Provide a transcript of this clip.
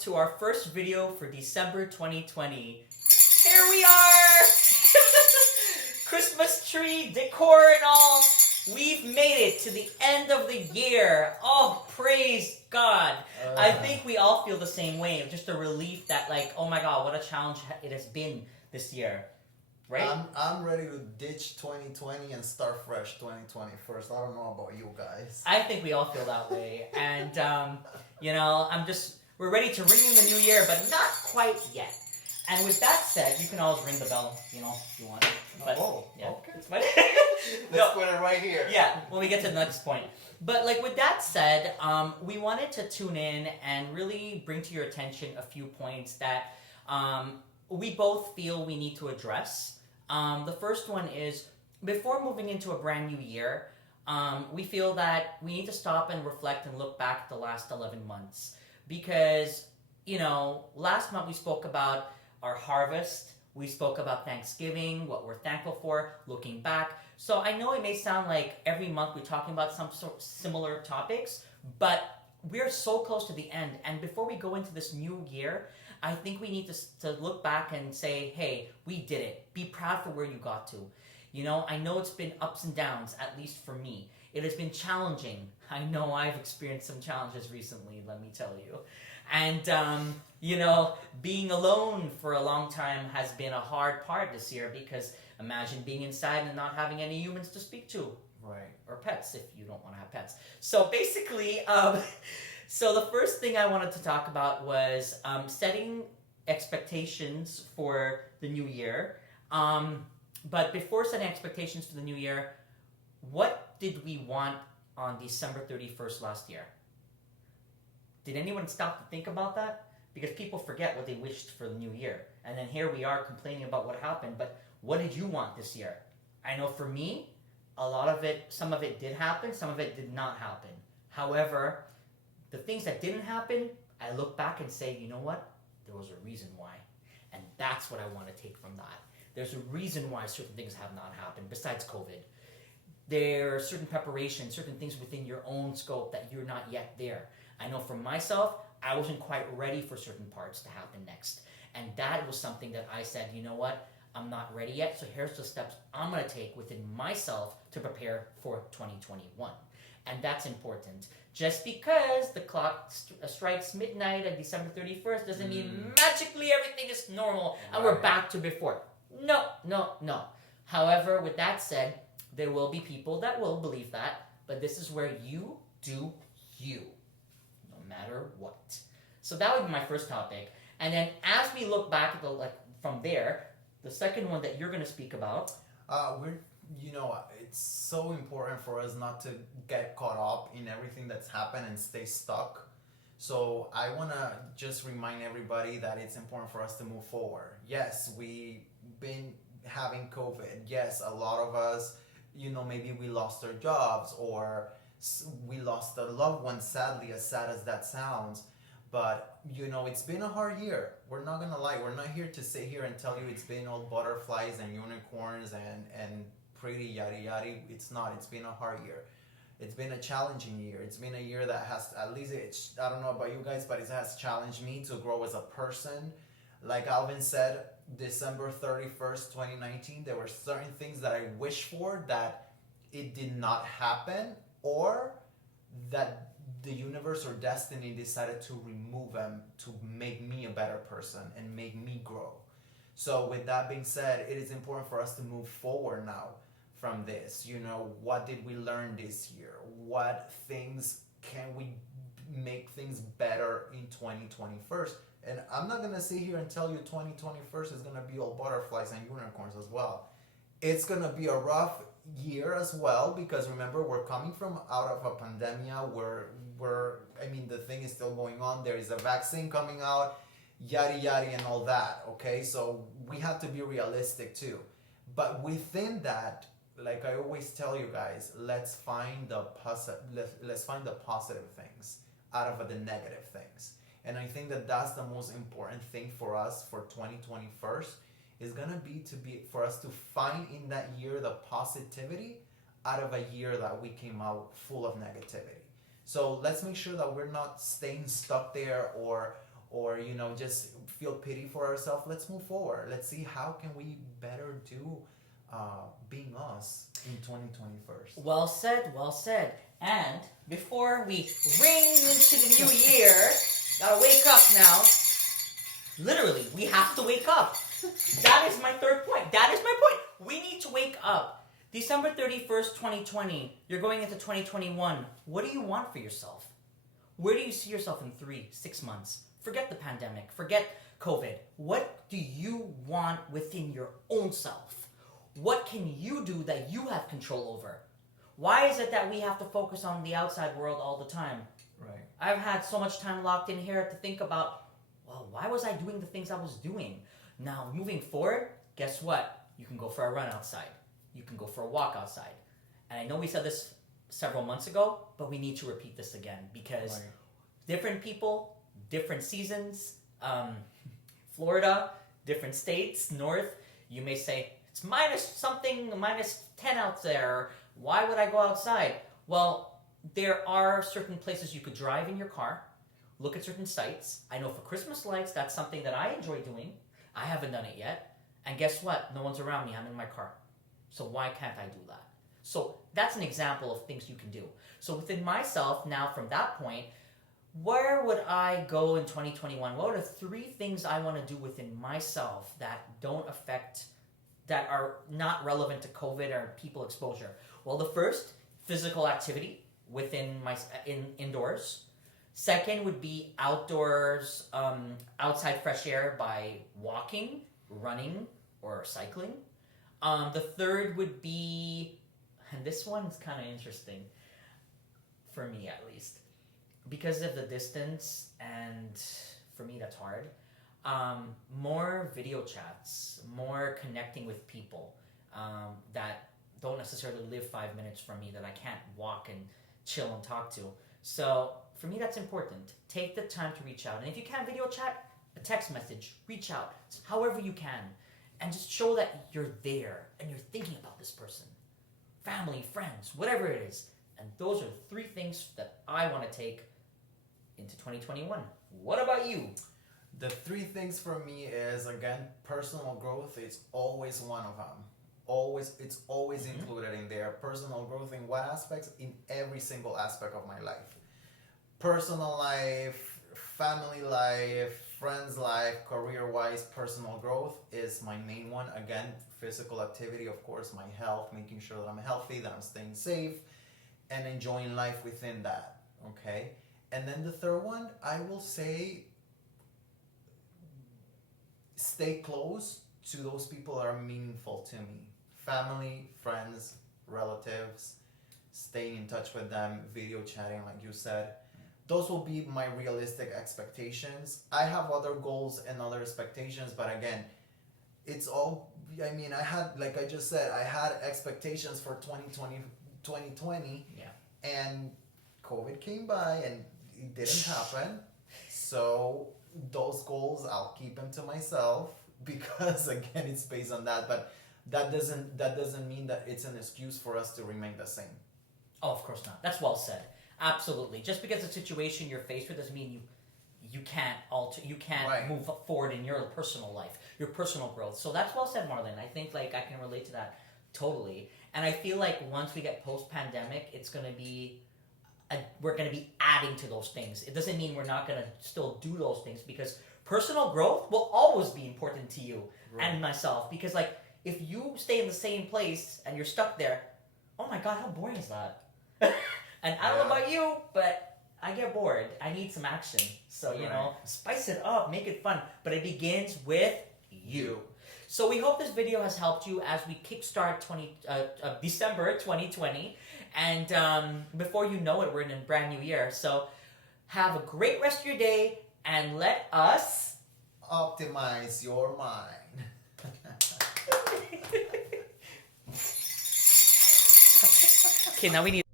to our first video for December 2020. Here we are! Christmas tree, decor and all. We've made it to the end of the year. Oh, praise God. I think we all feel the same way. Just a relief that like, oh my God, what a challenge it has been this year. Right? I'm ready to ditch 2020 and start fresh 2020 first. I don't know about you guys. I think we all feel that way. And, we're ready to ring in the new year, but not quite yet. And with that said, you can always ring the bell, if you want to. But, okay. It's fine. Let's put it right here. Yeah, when we get to the next point. But like with that said, we wanted to tune in and really bring to your attention a few points that we both feel we need to address. The first one is, before moving into a brand new year, we feel that we need to stop and reflect and look back at the last 11 months. Because, last month we spoke about our harvest, we spoke about Thanksgiving, what we're thankful for, looking back. So I know it may sound like every month we're talking about some sort of similar topics, but we're so close to the end. And before we go into this new year, I think we need to look back and say, hey, we did it. Be proud for where you got to. I know it's been ups and downs, at least for me. It has been challenging. I know I've experienced some challenges recently, let me tell you. And, being alone for a long time has been a hard part this year, because imagine being inside and not having any humans to speak to. Right. Or pets, if you don't want to have pets. So basically, so the first thing I wanted to talk about was setting expectations for the new year. But before setting expectations for the new year, what did we want on December 31st last year? Did anyone stop to think about that? Because people forget what they wished for the new year. And then here we are complaining about what happened. But what did you want this year? I know for me, some of it did happen, some of it did not happen. However, the things that didn't happen, I look back and say, you know what? There was a reason why. And that's what I want to take from that. There's a reason why certain things have not happened besides COVID. There are certain preparations, certain things within your own scope that you're not yet there. I know for myself, I wasn't quite ready for certain parts to happen next. And that was something that I said, you know what? I'm not ready yet, so here's the steps I'm going to take within myself to prepare for 2021. And that's important. Just because the clock strikes midnight on December 31st doesn't mean magically everything is normal and we're back to before. No. However, with that said, there will be people that will believe that, but this is where you do you, no matter what. So that would be my first topic. And then as we look back at from there, the second one that you're going to speak about. It's so important for us not to get caught up in everything that's happened and stay stuck. So I want to just remind everybody that it's important for us to move forward. Yes, we've been having COVID. Yes, a lot of us, maybe we lost our jobs or we lost a loved one, sadly, as sad as that sounds. But, it's been a hard year. We're not going to lie. We're not here to sit here and tell you it's been all butterflies and unicorns and pretty yada yada. It's not. It's been a hard year. It's been a challenging year. It's been a year that has, at least, I don't know about you guys, but it has challenged me to grow as a person. Like Alvin said, December 31st, 2019, there were certain things that I wished for that it did not happen, or that the universe or destiny decided to remove them to make me a better person and make me grow. So with that being said, it is important for us to move forward now from this. What did we learn this year? What things can we make things better in 2021? And I'm not going to sit here and tell you 2021 is going to be all butterflies and unicorns as well. It's going to be a rough year as well, because remember, we're coming from out of a pandemia where the thing is still going on. There is a vaccine coming out, yada yada and all that. Okay, so we have to be realistic too. But within that, like I always tell you guys, let's find the positive things out of the negative things. And I think that that's the most important thing for us for 2021 is going to be for us to find in that year the positivity out of a year that we came out full of negativity. So let's make sure that we're not staying stuck there or or just feel pity for ourselves. Let's move forward. Let's see how can we better do being us in 2021. Well said, well said. And before we ring into the new year, gotta wake up now. Literally, we have to wake up. That is my third point. That is my point. We need to wake up. December 31st, 2020, you're going into 2021. What do you want for yourself? Where do you see yourself in 3-6 months? Forget the pandemic. Forget COVID. What do you want within your own self? What can you do that you have control over? Why is it that we have to focus on the outside world all the time? Right. I've had so much time locked in here to think about, well, why was I doing the things I was doing? Now, moving forward, guess what? You can go for a run outside. You can go for a walk outside. And I know we said this several months ago, but we need to repeat this again because Right. different people, different seasons, Florida, different states, north, you may say, it's minus something, minus 10 out there. Why would I go outside? Well, there are certain places you could drive in your car, look at certain sites. I know for Christmas lights, that's something that I enjoy doing. I haven't done it yet. And guess what? No one's around me. I'm in my car. So why can't I do that? So that's an example of things you can do. So within myself, now from that point, where would I go in 2021? What are 3 things I want to do within myself that don't affect, that are not relevant to COVID or people exposure? Well, the first, physical activity within my indoors. Second would be outdoors, outside fresh air by walking, running, or cycling. The third would be, and this one is kind of interesting, for me at least, because of the distance, and for me that's hard. More video chats, more connecting with people that don't necessarily live 5 minutes from me, that I can't walk and chill and talk to. So for me, that's important. Take the time to reach out. And if you can't video chat, a text message, reach out, however you can. And just show that you're there and you're thinking about this person. Family, friends, whatever it is. And those are 3 things that I want to take into 2021. What about you? The 3 things for me is, again, personal growth is always one of them. It's always included in there. Personal growth in what aspects? In every single aspect of my life. Personal life, family life, friends life, career-wise, personal growth is my main one. Again, physical activity, of course, my health, making sure that I'm healthy, that I'm staying safe, and enjoying life within that, okay? And then the third one, I will say, stay close to those people that are meaningful to me. Family, friends, relatives, staying in touch with them, video chatting, like you said. Those will be my realistic expectations. I have other goals and other expectations, but again, it's all, I mean, I had, like I just said, I had expectations for 2020, Yeah. and COVID came by and it didn't happen. So those goals, I'll keep them to myself because again, it's based on that, but that doesn't mean that it's an excuse for us to remain the same. Oh, of course not. That's well said. Absolutely. Just because the situation you're faced with doesn't mean you can't alter, you can't Right. move forward in your personal life, your personal growth. So that's well said, Marlon. I think like I can relate to that totally. And I feel like once we get post-pandemic, it's going to be we're going to be adding to those things. It doesn't mean we're not going to still do those things, because personal growth will always be important to you and myself. Because like if you stay in the same place and you're stuck there, oh my God, how boring is that? And I don't know about you, but I get bored. I need some action. So, you know, spice it up, make it fun. But it begins with you. So we hope this video has helped you as we kickstart December 2020. And before you know it, we're in a brand new year. So have a great rest of your day, and let us optimize your mind. Okay, now we need